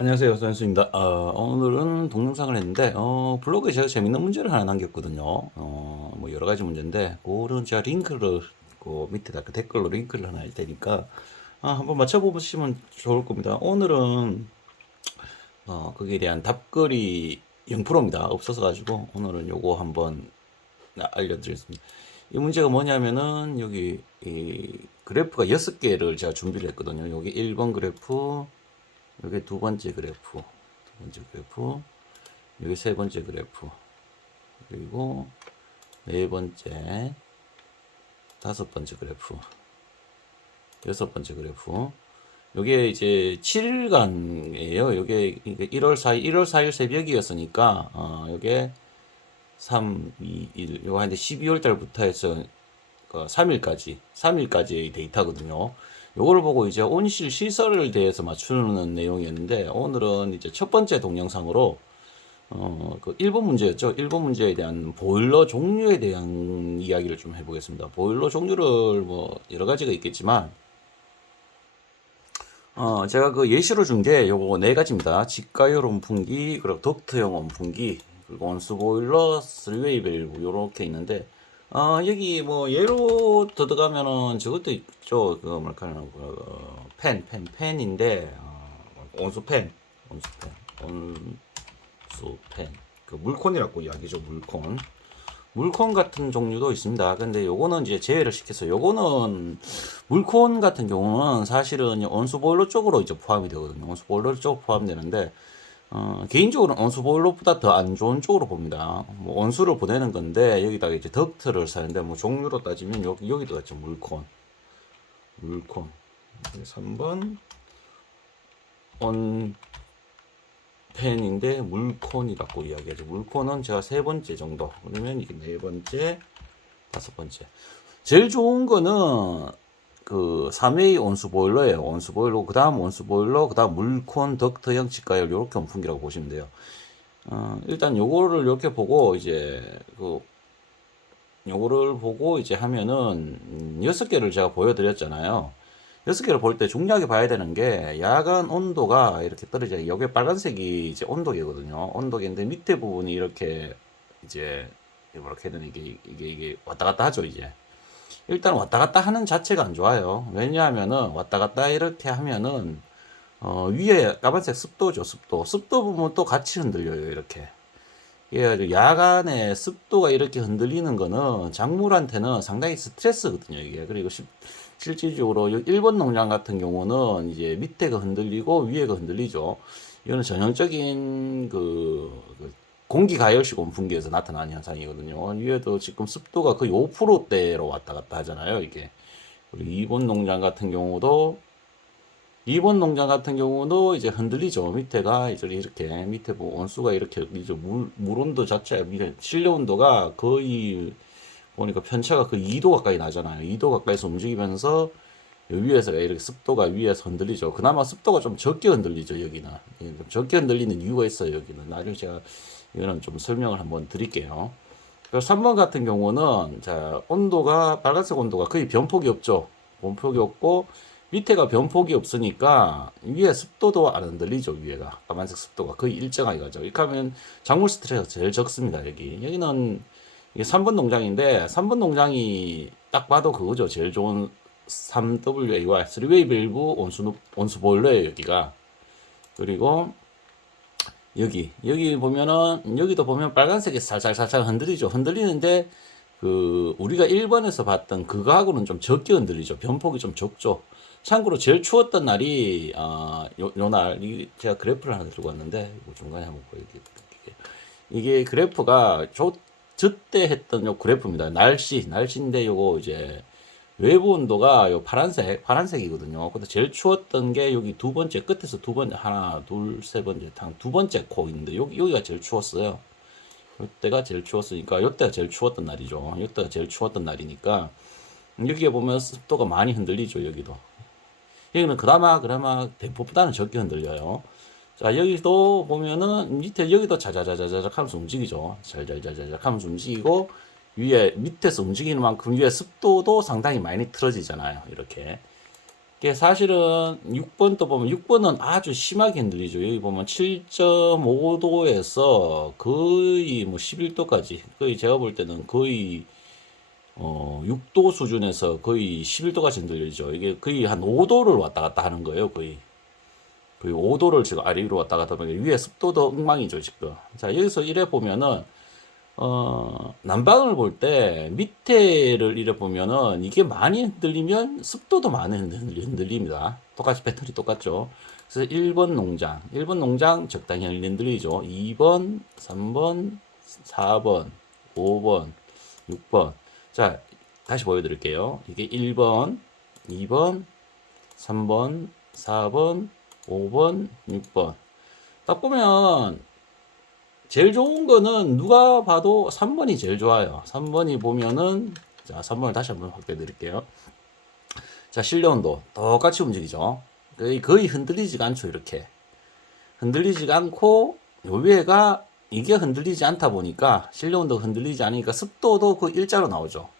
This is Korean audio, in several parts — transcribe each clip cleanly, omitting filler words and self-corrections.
안녕하세요, 선수입니다. 오늘은 동영상을 했는데, 블로그에 제가 재밌는 문제를 하나 남겼거든요. 뭐 여러 가지 문제인데, 그거는 제가 링크를, 그 밑에다 그 댓글로 링크를 하나 할 테니까, 한번 맞춰보시면 좋을 겁니다. 오늘은, 거기에 대한 답글이 0%입니다. 없어서 가지고, 오늘은 요거 한번 알려드리겠습니다. 이 문제가 뭐냐면은, 여기, 이 그래프가 6개를 제가 준비를 했거든요. 여기 1번 그래프, 여기 두 번째 그래프, 여기 세 번째 그래프, 그리고 네 번째, 다섯 번째 그래프, 여섯 번째 그래프. 요게 이제 7일간이에요. 요게 1월 4일, 1월 4일 새벽이었으니까, 요게 3, 2, 1, 요거 한데 12월 달부터 해서 3일까지의 데이터거든요. 요거를 보고 이제 온실 시설을 대해서 맞추는 내용이었는데, 오늘은 이제 첫 번째 동영상으로 그 1번 문제였죠. 1번 문제에 대한 보일러 종류에 대한 이야기를 좀 해보겠습니다. 보일러 종류를 뭐 여러 가지가 있겠지만, 제가 그 예시로 준 게 요거 네 가지입니다. 직가열 온풍기, 그리고 덕트형 온풍기, 그리고 온수 보일러, 3웨이 밸브 요렇게 있는데, 여기 뭐 예로 들어가면은 저것도 있죠. 그 뭐랄까나 팬인데, 온수팬, 온수팬, 온수팬. 그 물콘이라고 이야기죠. 물콘 같은 종류도 있습니다. 근데 요거는 이제 제외를 시켜서, 요거는 물콘 같은 경우는 사실은 온수 보일러 쪽으로 이제 포함이 되거든요. 온수 보일러 쪽 포함되는데, 개인적으로는 온수 보일러보다 더 안 좋은 쪽으로 봅니다. 뭐 온수를 보내는 건데 여기다가 이제 덕트를 사는데, 뭐 종류로 따지면 여기도 있죠. 물콘. 3번 온 펜인데 물콘이라고 이야기하죠. 물콘은 제가 세 번째 정도. 그러면 이게 네 번째, 다섯 번째. 제일 좋은 거는 그 3웨이 온수 보일러예요. 온수 보일러, 그 다음 온수 보일러, 그 다음 물콘, 덕트형 직가열, 요렇게 온풍기라고 보시면 돼요. 일단 요거를 이렇게 보고 이제 그 요거를 보고 이제 하면은 6개를 제가 보여드렸잖아요. 6개를 볼 때 중요하게 봐야 되는 게, 야간 온도가 이렇게 떨어져요. 여기 빨간색이 이제 온도계거든요. 온도계인데 밑에 부분이 이렇게 이제 이렇게 되는 이게 왔다 갔다 하죠, 이제. 일단 왔다 갔다 하는 자체가 안 좋아요. 왜냐하면은 왔다 갔다 이렇게 하면은 위에 까만색 습도죠, 습도 부분 또 같이 흔들려요, 이렇게. 예, 야간에 습도가 이렇게 흔들리는 거는 작물한테는 상당히 스트레스거든요, 이게. 그리고 실질적으로 1번 농장 같은 경우는 이제 밑에가 흔들리고 위에가 흔들리죠. 이거는 전형적인 그 공기 가열식 온풍기에서 나타나는 현상이거든요. 위에도 지금 습도가 거의 5%대로 왔다 갔다 하잖아요, 이게. 그리고 2번 농장 같은 경우도 이제 흔들리죠. 밑에가 이제 이렇게 밑에 뭐 온수가 이렇게 이제 물 온도 자체가 실내 온도가 거의 보니까 편차가 거의 2도 가까이 나잖아요. 2도 가까이서 움직이면서 위에서 이렇게 습도가 위에서 흔들리죠. 그나마 습도가 좀 적게 흔들리죠, 여기는. 좀 적게 흔들리는 이유가 있어요, 여기는. 나중에 제가 이거는 좀 설명을 한번 드릴게요. 그래서 3번 같은 경우는, 자, 온도가, 빨간색 온도가 거의 변폭이 없죠. 변폭이 없고, 밑에가 변폭이 없으니까, 위에 습도도 안 흔들리죠, 위에가. 까만색 습도가 거의 일정하게 가죠. 이렇게 하면 작물 스트레스가 제일 적습니다, 여기. 여기는, 이게 3번 농장인데, 3번 농장이 딱 봐도 그거죠. 제일 좋은 3WA와 3웨이 밸브 온수 보일러예요, 여기가. 그리고, 여기 보면은, 여기도 보면 빨간색이 살살살살 흔들리죠. 흔들리는데, 그, 우리가 1번에서 봤던 그거하고는 좀 적게 흔들리죠. 변폭이 좀 적죠. 참고로 제일 추웠던 날이, 요 날, 제가 그래프를 하나 들고 왔는데, 이거 중간에 한번 보여드릴게요. 이게 그래프가, 저때 했던 요 그래프입니다. 날씨인데 요거 이제, 외부 온도가 요 파란색이거든요. 근데 제일 추웠던 게 여기 두 번째 끝에서 두 번째, 하나, 둘, 세 번째, 두 번째 코인데 여기가 제일 추웠어요. 이때가 제일 추웠으니까 이때가 제일 추웠던 날이죠. 이때가 제일 추웠던 날이니까 여기에 보면 습도가 많이 흔들리죠. 여기는 그나마 대포보다는 적게 흔들려요. 자, 여기도 보면은 밑에 여기도 자자자자자작 하면서 움직이죠. 잘잘잘잘작 하면서 움직이고, 밑에서 움직이는 만큼 위에 습도도 상당히 많이 틀어지잖아요. 이렇게. 이게 사실은 6번도 보면 6번은 아주 심하게 흔들리죠. 여기 보면 7.5도에서 거의 뭐 11도까지 거의 제가 볼 때는 거의 6도 수준에서 거의 11도까지 흔들리죠. 이게 거의 한 5도를 왔다 갔다 하는 거예요. 거의 5도를 지금 아래 위로 왔다 갔다 하면 위에 습도도 엉망이죠, 지금. 자, 여기서 이래 보면은 난방을 볼 때 밑에를 이래 보면은 이게 많이 흔들리면 습도도 많이 흔들립니다. 똑같이 패턴이 똑같죠. 그래서 1번 농장 적당히 흔들리죠. 2번, 3번, 4번, 5번, 6번. 자, 다시 보여드릴게요. 이게 1번, 2번, 3번, 4번, 5번, 6번. 딱 보면 제일 좋은 거는 누가 봐도 3번이 제일 좋아요. 3번이 보면은, 자, 3번을 다시 한번 확대해 드릴게요. 자, 실내 온도 똑같이 움직이죠. 거의 흔들리지가 않죠, 이렇게. 흔들리지가 않고, 요 위에가 이게 흔들리지 않다 보니까, 실내 온도가 흔들리지 않으니까 습도도 그 일자로 나오죠.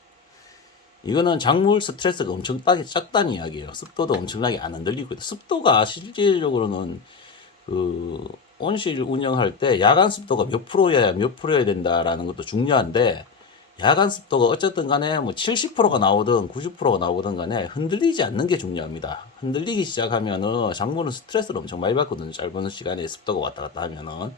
이거는 작물 스트레스가 엄청나게 작다는 이야기예요. 습도도 엄청나게 안 흔들리고, 습도가 실질적으로는 온실 운영할 때 야간 습도가 몇 프로여야 몇 프로여야 된다라는 것도 중요한데, 야간 습도가 어쨌든 간에 뭐 70%가 나오든 90%가 나오든 간에 흔들리지 않는 게 중요합니다. 흔들리기 시작하면은 작물은 스트레스를 엄청 많이 받거든요. 짧은 시간에 습도가 왔다 갔다 하면은.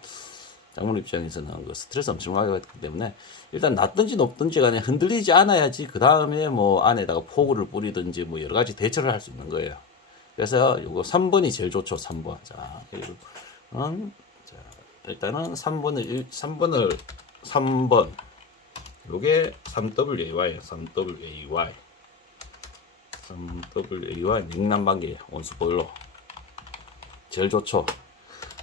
작물 입장에서는 그 스트레스 엄청 많이 받기 때문에 일단 낮든지 높든지 간에 흔들리지 않아야지 그 다음에 뭐 안에다가 포구를 뿌리든지 뭐 여러 가지 대처를 할 수 있는 거예요. 그래서 요거 3번이 제일 좋죠. 3번. 자, 자, 일단은 3번. 요게 3WAY, 3WAY 냉난방기 온수 보일러. 제일 좋죠.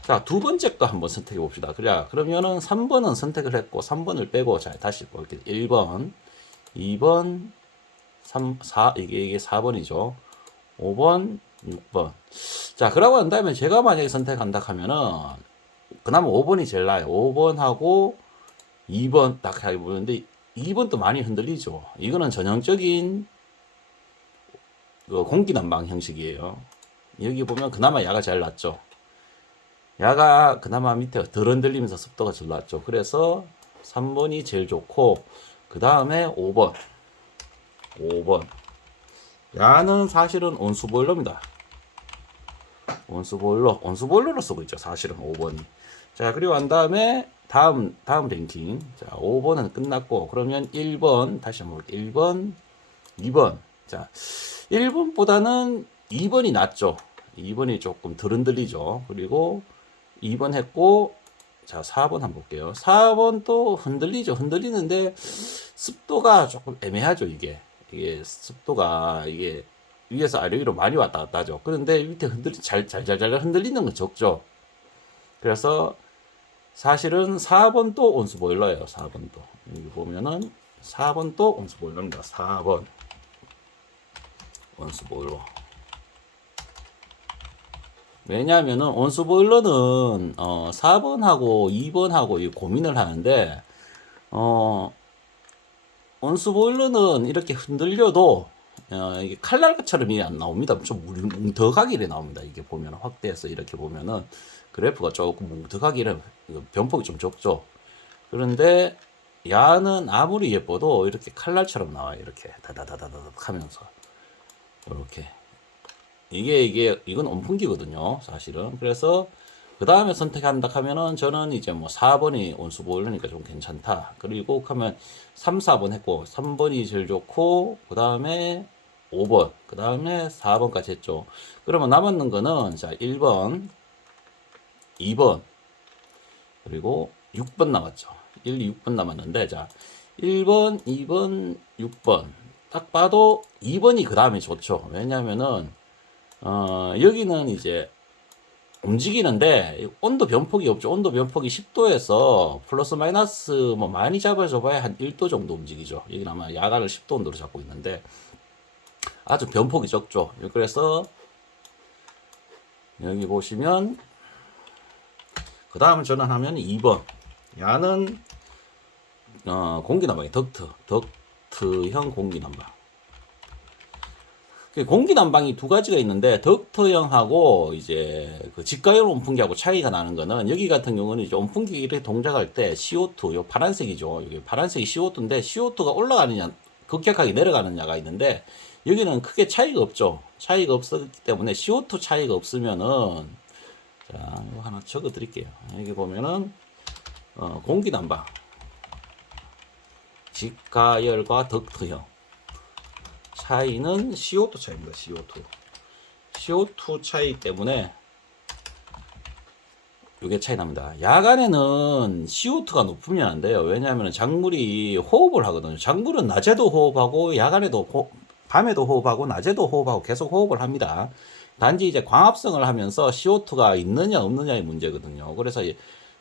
자, 두 번째 거 한번 선택해 봅시다. 그러면은 3번은 선택을 했고, 3번을 빼고, 자, 다시 볼게요. 1번, 2번, 4, 이게 4번이죠. 5번, 6번. 자, 그러고 난 다음에 제가 만약에 선택한다 하면은, 그나마 5번이 제일 나아요. 5번하고 2번 딱 하게 보는데, 2번도 많이 흔들리죠. 이거는 전형적인 공기 난방 형식이에요. 여기 보면 그나마 야가 제일 낫죠. 야가 그나마 밑에 덜 흔들리면서 습도가 제일 낮죠. 그래서 3번이 제일 좋고, 그 다음에 5번. 야는 사실은 온수보일러입니다. 온수보일러로 쓰고 있죠. 사실은 5번이. 자, 그리고 한 다음에 다음 랭킹. 자, 5번은 끝났고, 그러면 1번, 다시 한번 볼게요. 1번, 2번. 자, 1번보다는 2번이 낫죠. 2번이 조금 덜 흔들리죠. 그리고 2번 했고, 자, 4번 한번 볼게요. 4번 또 흔들리죠. 흔들리는데 습도가 조금 애매하죠, 이게 습도가 이게 위에서 아래 위로 많이 왔다 갔다 하죠. 그런데 밑에 잘 흔들리는 건 적죠. 그래서 사실은 4번 또 온수 보일러예요. 4번 또. 여기 보면은 4번 또 온수 보일러입니다. 4번 온수 보일러. 왜냐하면은 온수보일러는 4번하고 2번하고 고민을 하는데 온수보일러는 이렇게 흔들려도 이게 칼날처럼 안 나옵니다. 좀 뭉텅하게 나옵니다. 이게 보면 확대해서 이렇게 보면은 그래프가 조금 뭉텅하게 변폭이 좀 적죠. 그런데 야는 아무리 예뻐도 이렇게 칼날처럼 나와요. 이렇게 다다다다닥 하면서 이렇게. 이건 온풍기거든요, 사실은. 그래서, 그 다음에 선택한다 하면은, 저는 이제 뭐 4번이 온수보일러니까 좀 괜찮다. 그리고 하면 3, 4번 했고, 3번이 제일 좋고, 그 다음에 5번, 그 다음에 4번까지 했죠. 그러면 남았는 거는, 자, 1번, 2번, 그리고 6번 남았죠. 1, 2, 6번 남았는데, 자, 1번, 2번, 6번. 딱 봐도 2번이 그 다음에 좋죠. 왜냐면은, 여기는 이제 움직이는데 온도 변폭이 없죠. 온도 변폭이 10도에서 플러스 마이너스 뭐 많이 잡아줘 봐야 한 1도 정도 움직이죠. 여기는 아마 야간을 10도 온도로 잡고 있는데 아주 변폭이 적죠. 그래서 여기 보시면 그 다음 전환하면 2번. 야는 공기난방이 덕트형 공기난방. 공기 난방이 두 가지가 있는데 덕터형하고 이제 그 직가열 온풍기하고 차이가 나는 거는 여기 같은 경우는 이제 온풍기 이렇게 동작할 때 CO2 요 파란색이죠. 여기 파란색이 CO2인데 CO2가 올라가느냐 급격하게 내려가느냐가 있는데 여기는 크게 차이가 없죠. 차이가 없었기 때문에 CO2 차이가 없으면은 자 이거 하나 적어 드릴게요. 여기 보면은 공기 난방 직가열과 덕터형 차이는 CO2 차이입니다. CO2 차이 때문에 이게 차이 납니다. 야간에는 CO2가 높으면 안 돼요. 왜냐하면 작물이 호흡을 하거든요. 작물은 낮에도 호흡하고 야간에도 밤에도 호흡하고 낮에도 호흡하고 계속 호흡을 합니다. 단지 이제 광합성을 하면서 CO2가 있느냐 없느냐의 문제거든요. 그래서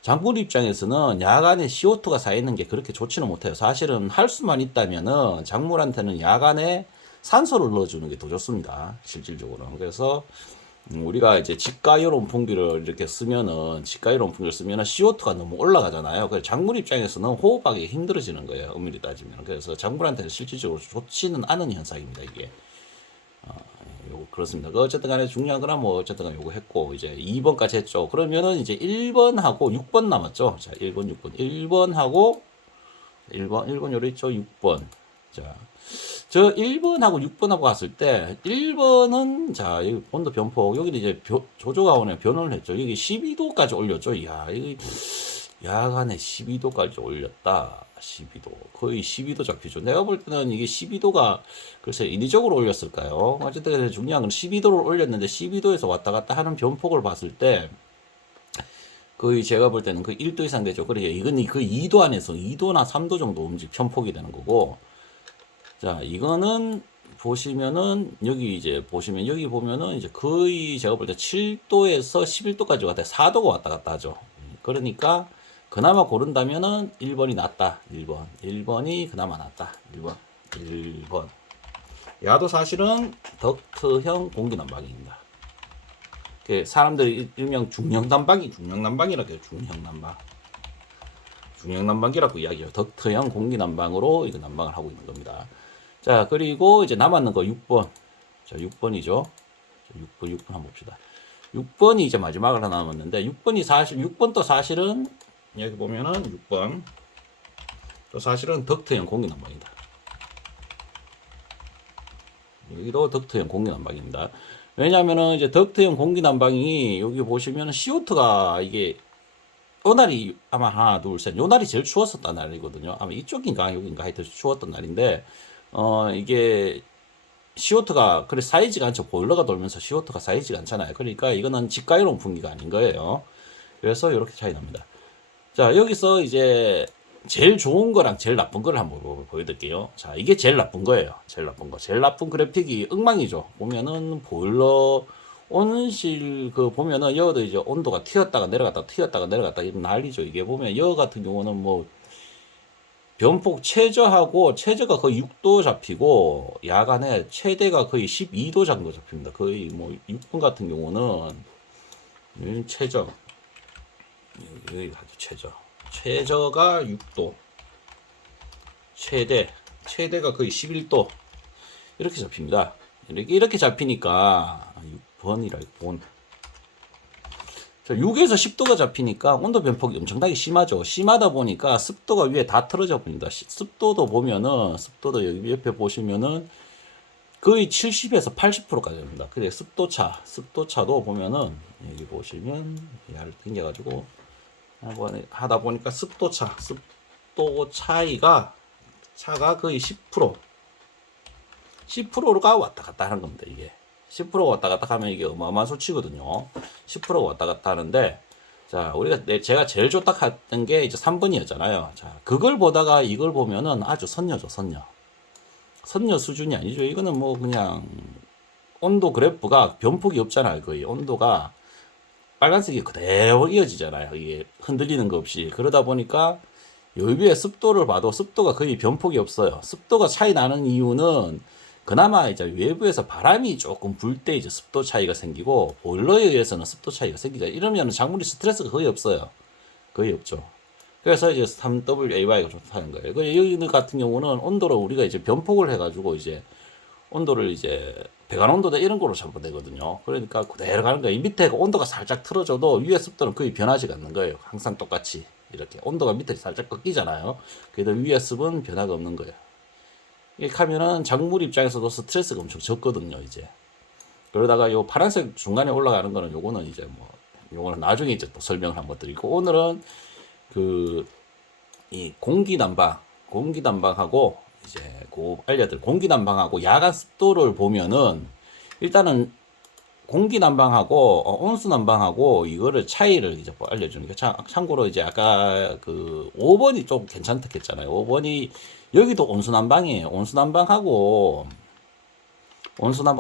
작물 입장에서는 야간에 CO2가 쌓이는 게 그렇게 좋지는 못해요. 사실은 할 수만 있다면은 작물한테는 야간에 산소를 넣어주는 게 더 좋습니다. 실질적으로. 그래서 우리가 이제 직가열 온풍기를 이렇게 쓰면은 직가열 온풍기를 쓰면은 CO2가 너무 올라가잖아요. 그래서 작물 입장에서는 호흡하기 힘들어지는 거예요. 엄밀히 따지면. 그래서 작물한테는 실질적으로 좋지는 않은 현상입니다. 이게. 요거 그렇습니다. 어쨌든 간에 중요한 거는 뭐 어쨌든 간에 요거 했고 이제 2번까지 했죠. 그러면은 이제 1번하고 6번 남았죠. 자, 1번, 6번. 1번하고 1번 요래 있죠. 6번. 자. 저 1번하고 6번하고 갔을 때 1번은 자 여기 온도 변폭 여기는 이제 조조가온에 변원을 했죠. 여기 12도까지 올렸죠. 이야 여기 야간에 12도까지 올렸다. 12도 거의 12도 잡히죠. 내가 볼 때는 이게 12도가 글쎄 인위적으로 올렸을까요? 어쨌든 중요한 건 12도를 올렸는데 12도에서 왔다 갔다 하는 변폭을 봤을 때 거의 제가 볼 때는 그 1도 이상 되죠. 그러니까 이건 그 2도 안에서 2도나 3도 정도 편폭이 되는 거고. 자, 이거는 보시면은 여기 이제 보시면 여기 보면은 이제 거의 제가 볼 때 7도에서 11도까지 왔다 4도가 왔다 갔다 하죠. 그러니까 그나마 고른다면은 1번이 낫다. 1번이 그나마 낫다. 1번. 야도 사실은 덕트형 공기 난방입니다. 사람들이 일명 중형 난방이라고 해요. 중형 난방기라고 이야기해요. 덕트형 공기 난방으로 이거 난방을 하고 있는 겁니다. 자, 그리고 이제 남았는 거 6번. 자, 6번이죠. 6번 한번 봅시다. 6번이 이제 마지막으로 하나 남았는데 6번도 사실은 여기 보면은 6번 또 사실은 덕트형 공기 난방이다. 여기도 덕트형 공기 난방입니다. 왜냐면은 이제 덕트형 공기 난방이 여기 보시면은 CO2가 이게 요 날이 아마 하나 둘 셋 요 날이 제일 추웠었던 날이거든요. 아마 이쪽인가 여기인가 하여튼 추웠던 날인데 이게 CO2가 그래 쌓이지가 않죠. 보일러가 돌면서 CO2가 쌓이지가 않잖아요. 그러니까 이거는 직가열 온풍기가 아닌 거예요. 그래서 이렇게 차이 납니다. 자, 여기서 이제 제일 좋은 거랑 제일 나쁜 거를 한번 보여드릴게요. 자, 이게 제일 나쁜 거예요. 제일 나쁜 그래픽이 엉망이죠. 보면은 보일러 온실 그 보면은 여도 이제 온도가 튀었다가 내려갔다 이런 난리죠. 이게 보면 여 같은 경우는 뭐 변폭 최저가 거의 6도 잡히고 야간에 최대가 거의 12도 정도 잡힙니다. 거의 뭐 6분 같은 경우는 최저 여기 가죠. 최저가 6도 최대가 거의 11도 이렇게 잡힙니다. 이렇게 잡히니까 6번이라 6번. 자, 6에서 10도가 잡히니까 온도 변폭이 엄청나게 심하죠. 심하다 보니까 습도가 위에 다 틀어져 버립니다. 습도도 보면은 습도도 여기 옆에 보시면은 거의 70에서 80%까지 됩니다. 근데 습도차도 보면은 여기 보시면 얘를 당겨가지고 하다 보니까 습도 차가 거의 10%가 왔다 갔다 하는 겁니다. 이게 10%가 왔다 갔다 하면 이게 어마어마한 수치거든요. 10%가 왔다 갔다 하는데 자 제가 제일 좋다 했던 게 이제 3번이었잖아요. 자 그걸 보다가 이걸 보면은 아주 선녀죠. 선녀 수준이 아니죠. 이거는 뭐 그냥 온도 그래프가 변폭이 없잖아요. 거의 온도가 빨간색이 그대로 이어지잖아요. 이게 흔들리는 거 없이. 그러다 보니까 여기에 습도를 봐도 습도가 거의 변폭이 없어요. 습도가 차이 나는 이유는 그나마 이제 외부에서 바람이 조금 불 때 이제 습도 차이가 생기고 보일러에 의해서는 습도 차이가 생기죠. 이러면 작물이 스트레스가 거의 없어요. 거의 없죠. 그래서 이제 3WAY가 좋다는 거예요. 여기 같은 경우는 온도를 우리가 이제 변폭을 해가지고 이제 온도를 이제 배관 온도다 이런 거로 잡아내거든요. 그러니까 그대로 가는 거예요. 이 밑에 온도가 살짝 틀어져도 위에 습도는 거의 변하지 않는 거예요. 항상 똑같이 이렇게 온도가 밑에 살짝 꺾이잖아요. 그래도 위에 습은 변화가 없는 거예요. 이렇게 하면은 작물 입장에서도 스트레스가 엄청 적거든요. 이제 그러다가 요 파란색 중간에 올라가는 거는 요거는 이제 뭐 요거는 나중에 이제 또 설명을 한번 드리고, 오늘은 그 이 공기난방하고 이제 알려드릴 공기난방하고 야간 습도를 보면은, 일단은 공기난방하고 온수난방하고 이거를 차이를 이제 뭐 알려주는 게, 참고로 이제 아까 그 5번이 좀 괜찮다 했잖아요. 5번이 여기도 온수난방이에요. 온수난방,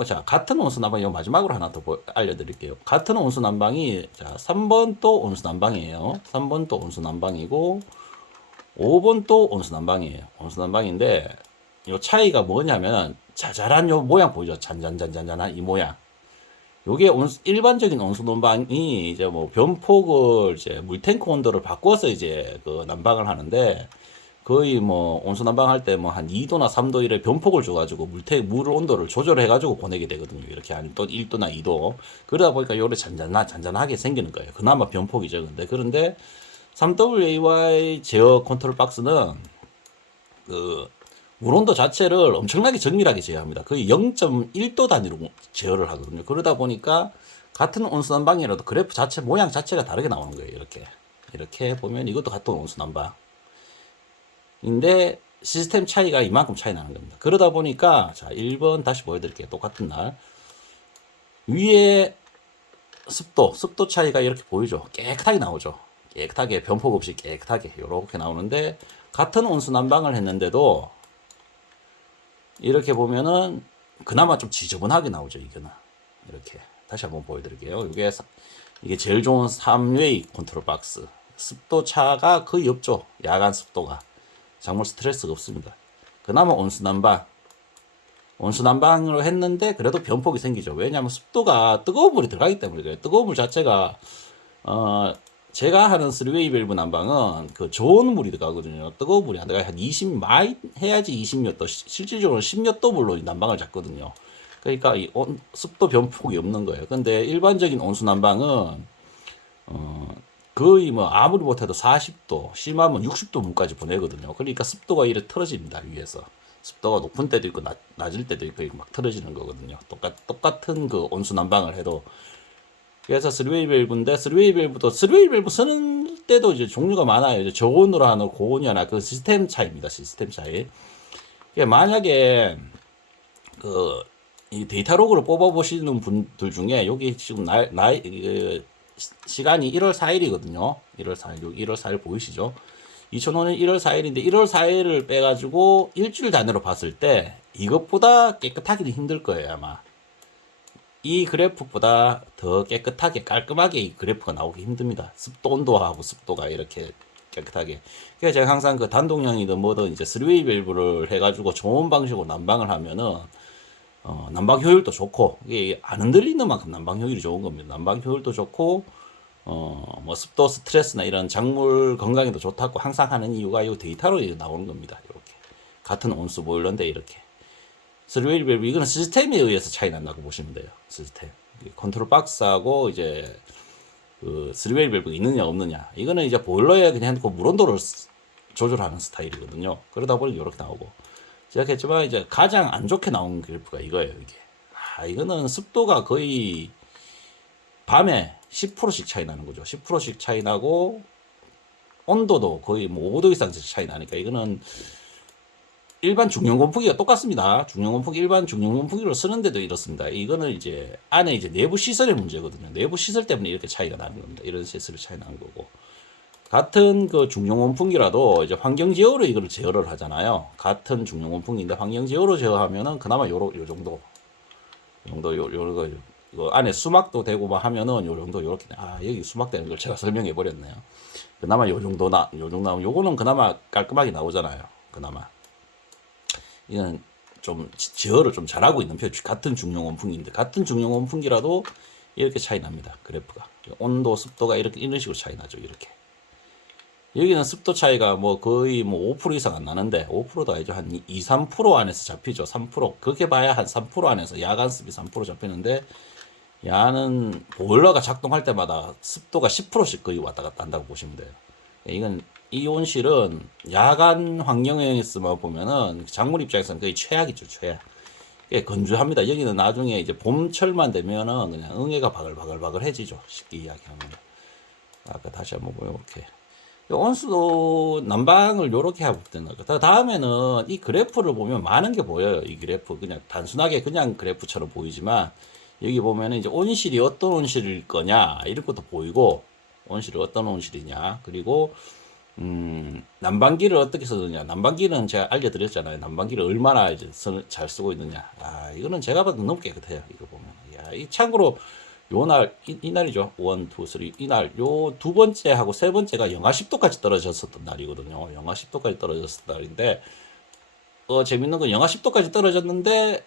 자, 같은 온수난방, 이거 마지막으로 하나 더 알려드릴게요. 같은 온수난방이, 자, 3번 또 온수난방이에요. 3번 또 온수난방이고, 5번 또 온수난방이에요. 온수난방인데, 요 차이가 뭐냐면, 자잘한 요 모양 보이죠? 잔잔잔잔잔한 이 모양. 요게 일반적인 온수난방이 이제 뭐 변폭을 이제 물탱크 온도를 바꿔서 이제 그 난방을 하는데, 거의 뭐 온수난방 할 때 뭐 한 2도나 3도 이래 변폭을 줘가지고 물 온도를 조절해가지고 보내게 되거든요. 이렇게 한 또 1도나 2도. 그러다 보니까 요래 잔잔하게 생기는 거예요. 그나마 변폭이 적은데. 그런데 3WAY 제어 컨트롤 박스는 그 물온도 자체를 엄청나게 정밀하게 제어합니다. 거의 0.1도 단위로 제어를 하거든요. 그러다 보니까 같은 온수난방이라도 그래프 자체 모양 자체가 다르게 나오는 거예요. 이렇게 보면 이것도 같은 온수난방. 인데 시스템 차이가 이만큼 차이 나는 겁니다. 그러다 보니까, 자, 1번 다시 보여드릴게요. 똑같은 날 위에 습도 차이가 이렇게 보이죠. 깨끗하게 나오죠. 깨끗하게 변폭 없이 깨끗하게 이렇게 나오는데, 같은 온수 난방을 했는데도 이렇게 보면은 그나마 좀 지저분하게 나오죠. 이거는 이렇게 다시 한번 보여드릴게요. 이게 제일 좋은 3웨이 컨트롤 박스. 습도 차가 거의 없죠. 야간 습도가 작물 스트레스가 없습니다. 그나마 온수난방으로 했는데 그래도 변폭이 생기죠. 왜냐하면 습도가 뜨거운 물이 들어가기 때문에 그래요. 뜨거운 물 자체가 제가 하는 3웨이 밸브 난방은 그 좋은 물이 들어가거든요. 뜨거운 물이 안 들어가. 한 20 많이 해야지 20몇 도, 실질적으로 10몇 도 물로 난방을 잡거든요. 그러니까 이 습도 변폭이 없는 거예요. 근데 일반적인 온수 난방은 거의 뭐 아무리 못해도 40도, 심하면 60도 물까지 보내거든요. 그러니까 습도가 이렇게 틀어집니다. 위에서 습도가 높은 때도 있고 낮을 때도 있고 막 틀어지는 거거든요. 똑같은 그 온수 난방을 해도. 그래서 3웨이 밸브인데, 3웨이 밸브 쓰는 때도 이제 종류가 많아요. 이제 저온으로 하나 고온이 하나, 그 시스템 차이입니다. 시스템 차이. 만약에 이 데이터 로그를 뽑아 보시는 분들 중에, 여기 지금 시간이 1월 4일이거든요. 1월 4일, 여기 1월 4일 보이시죠? 2005년 1월 4일인데 1월 4일을 빼가지고 일주일 단위로 봤을 때 이것보다 깨끗하기는 힘들 거예요, 아마. 이 그래프보다 더 깨끗하게 깔끔하게 이 그래프가 나오기 힘듭니다. 습도 온도하고 습도가 이렇게 깨끗하게. 그래서 제가 항상 그 단독형이든 뭐든 이제 3웨이 밸브를 해가지고 좋은 방식으로 난방을 하면은 난방 효율도 좋고, 이게 안 흔들리는 만큼 난방 효율이 좋은 겁니다. 난방 효율도 좋고, 뭐 습도 스트레스나 이런 작물 건강에도 좋다고 항상 하는 이유가 이 데이터로 나오는 겁니다. 이렇게 같은 온수 보일러인데 이렇게 3웨이 밸브, 이거는 시스템에 의해서 차이 난다고 보시면 돼요. 시스템 컨트롤 박스하고 이제 그 3웨이 밸브가 있느냐 없느냐, 이거는 이제 보일러에 그냥 그 물온도를 조절하는 스타일이거든요. 그러다 보니 이렇게 나오고, 제가 했지만 이제 가장 안 좋게 나온 그래프가 이거예요. 이거는 습도가 거의 밤에 10%씩 차이 나는 거죠. 10%씩 차이 나고, 온도도 거의 뭐 5도 이상 차이 나니까, 이거는 일반 중형 건풍기가 똑같습니다. 일반 중형 건풍기로 쓰는데도 이렇습니다. 이거는 이제 안에 이제 내부 시설의 문제거든요. 내부 시설 때문에 이렇게 차이가 나는 겁니다. 이런 시설이 차이 나는 거고, 같은 그 중형 온풍기라도 이제 환경 제어로 이거를 제어를 하잖아요. 같은 중형 온풍기인데 환경 제어로 제어하면은 그나마 요 정도 요 안에 수막도 되고 막 하면은 요 정도 요렇게, 여기 수막 되는 걸 제가 설명해 버렸네요. 그나마 요 정도 나오면, 요거는 그나마 깔끔하게 나오잖아요. 그나마 이건 좀 제어를 좀 잘하고 있는 편. 같은 중형 온풍기인데, 같은 중형 온풍기라도 이렇게 차이 납니다. 그래프가 온도 습도가 이런 식으로 차이 나죠. 여기는 습도 차이가 뭐 거의 뭐 5% 이상 안 나는데 5%도 아니죠. 한 2, 3% 안에서 잡히죠. 3%. 그렇게 봐야 한 3% 안에서 야간 습이 3% 잡히는데 야는 보일러가 작동할 때마다 습도가 10%씩 거의 왔다 갔다 한다고 보시면 돼요. 이건 이 온실은 야간 환경에서만 보면은 작물 입장에서는 거의 최악이죠. 최악. 예, 건조합니다. 여기는 나중에 이제 봄철만 되면은 그냥 응애가 바글바글바글해지죠. 쉽게 이야기하면. 아까 다시 한번 보여볼게. 온수도 난방을 요렇게 하고 된다. 다음에는 이 그래프를 보면 많은 게 보여요. 이 그래프 그냥 단순하게 그냥 그래프처럼 보이지만 여기 보면은 이제 온실이 어떤 온실일 거냐 이런 것도 보이고 온실이 어떤 온실이냐 그리고 난방기를 어떻게 쓰느냐. 난방기는 제가 알려드렸잖아요. 난방기를 얼마나 이제 잘 쓰고 있느냐. 아, 이거는 제가 봐도 너무 깨끗해요. 이거 보면. 야, 이 참고로 요 날, 이날이죠. 1, 2, 3. 이날, 요 두 번째하고 세 번째가 영하 10도까지 떨어졌었던 날이거든요. 영하 10도까지 떨어졌었던 날인데, 재밌는 건 영하 10도까지 떨어졌는데,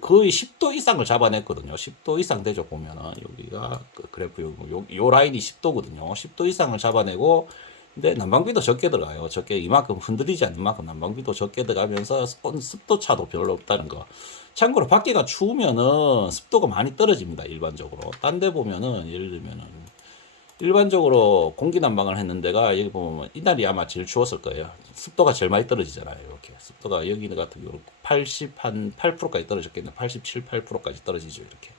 거의 10도 이상을 잡아냈거든요. 10도 이상 되죠, 보면은. 여기가, 그래프, 요 라인이 10도거든요. 10도 이상을 잡아내고, 근데 난방비도 적게 들어가요. 적게 이만큼 흔들리지 않는 만큼 난방비도 적게 들어가면서 습도 차도 별로 없다는 거. 참고로 밖에가 추우면은 습도가 많이 떨어집니다. 일반적으로. 딴 데 보면은 예를 들면은 일반적으로 공기 난방을 했는 데가 여기 보면 이날이 아마 제일 추웠을 거예요. 습도가 제일 많이 떨어지잖아요. 이렇게 습도가 여기 같은 경우 80 한 8%까지 떨어졌겠네. 87, 8%까지 떨어지죠. 이렇게.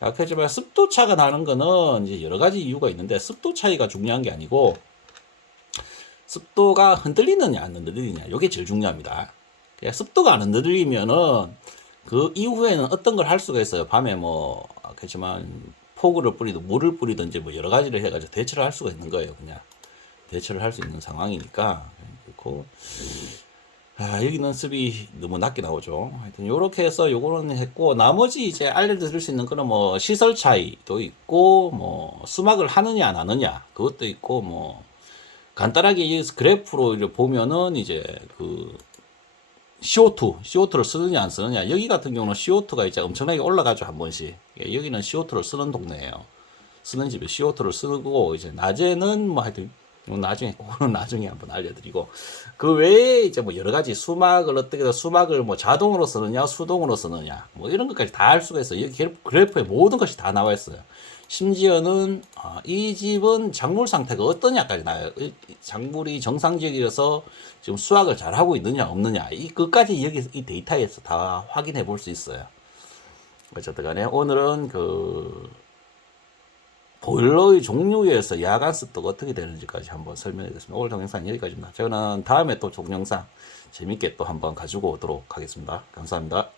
하지만 습도 차가 나는 거는 이제 여러 가지 이유가 있는데 습도 차이가 중요한 게 아니고 습도가 흔들리느냐 안 흔들리느냐 이게 제일 중요합니다. 습도가 안 흔들리면은 그 이후에는 어떤 걸 할 수가 있어요. 밤에 뭐 그렇지만 폭우를 뿌리든 물을 뿌리든지 뭐 여러 가지를 해가지고 대처를 할 수가 있는 거예요. 그냥 대처를 할 수 있는 상황이니까 그렇고 여기는 습이 너무 낮게 나오죠. 하여튼 요렇게 해서 요거는 했고 나머지 이제 알려드릴 수 있는 거는 뭐 시설 차이도 있고 뭐 수막을 하느냐 안 하느냐 그것도 있고 뭐 간단하게 이 그래프로 보면은 이제 CO2를 쓰느냐 안 쓰느냐. 여기 같은 경우는 CO2가 이제 엄청나게 올라가죠, 한 번씩. 여기는 CO2를 쓰는 동네예요. 쓰는 집에 CO2를 쓰고 이제 낮에는 뭐 하여튼 나중에 그거는 나중에 한번 알려드리고 그 외에 이제 뭐 여러 가지 수막을 어떻게 해서 수막을 뭐 자동으로 쓰느냐 수동으로 쓰느냐 뭐 이런 것까지 다 할 수가 있어요. 여기 그래프에 모든 것이 다 나와 있어요. 심지어는 이 집은 작물 상태가 어떠냐까지 나와요. 작물이 정상적이어서 지금 수확을 잘 하고 있느냐 없느냐 이 끝까지 여기 이 데이터에서 다 확인해 볼 수 있어요. 어쨌든 간에 오늘은 보일러의 종류에서 야간 습도가 어떻게 되는지까지 한번 설명해 드렸습니다. 오늘 동영상 여기까지입니다. 저는 다음에 또 동영상 재밌게 또 한번 가지고 오도록 하겠습니다. 감사합니다.